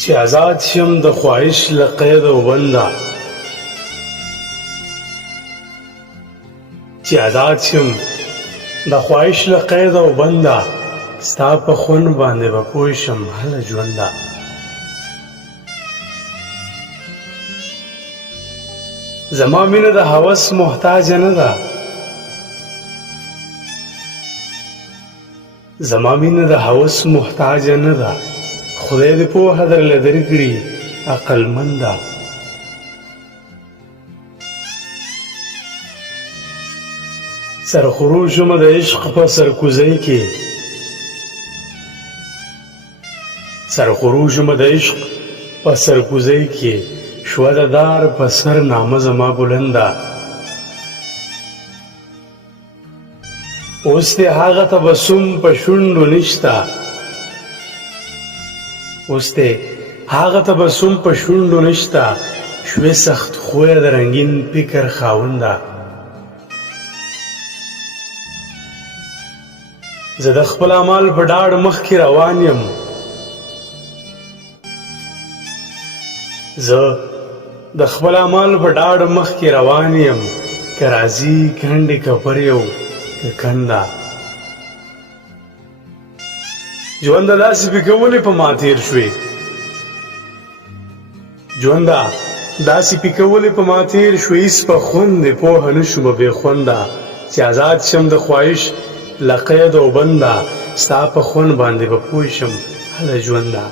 چې آزاد شم د خواهش له قید او بنده چې آزاد شم د خواهش له قید او بنده ستا په خون باندې به پوه شم هله ژونده زما مینه د هوس محتاجه نه ده زما مینه د هوس محتاجه نه ده خدای دې پوهه درله درکړي عقلمنده سرخروش شومه د عشق په سرکوزۍ کې سرخروش شومه د عشق په سرکوزۍ کې شوه د دار په سر نامه زما بلنده اوس دې هغه تبسم په شونډو نشته اوس دې هغه تبسم په شونډو نشته شوې سخت خویه د رنګین فکر خاونده زه د خپل عمل په ډاډ مخکې روان یم زه د خپل عمل په ډاډ مخکې روان یم که راځي کنډې کپر یو که کنده ژونده داسې فکر ولې په ما تېر شوې ژونده داسې فکر ولې په ما تېر شوې هېڅ په خوند دې پوهه نه شومه بې خونده چې آزاد شم د خواهش له قید او بنده ستا په خون باندې به پوه شم هله ژونده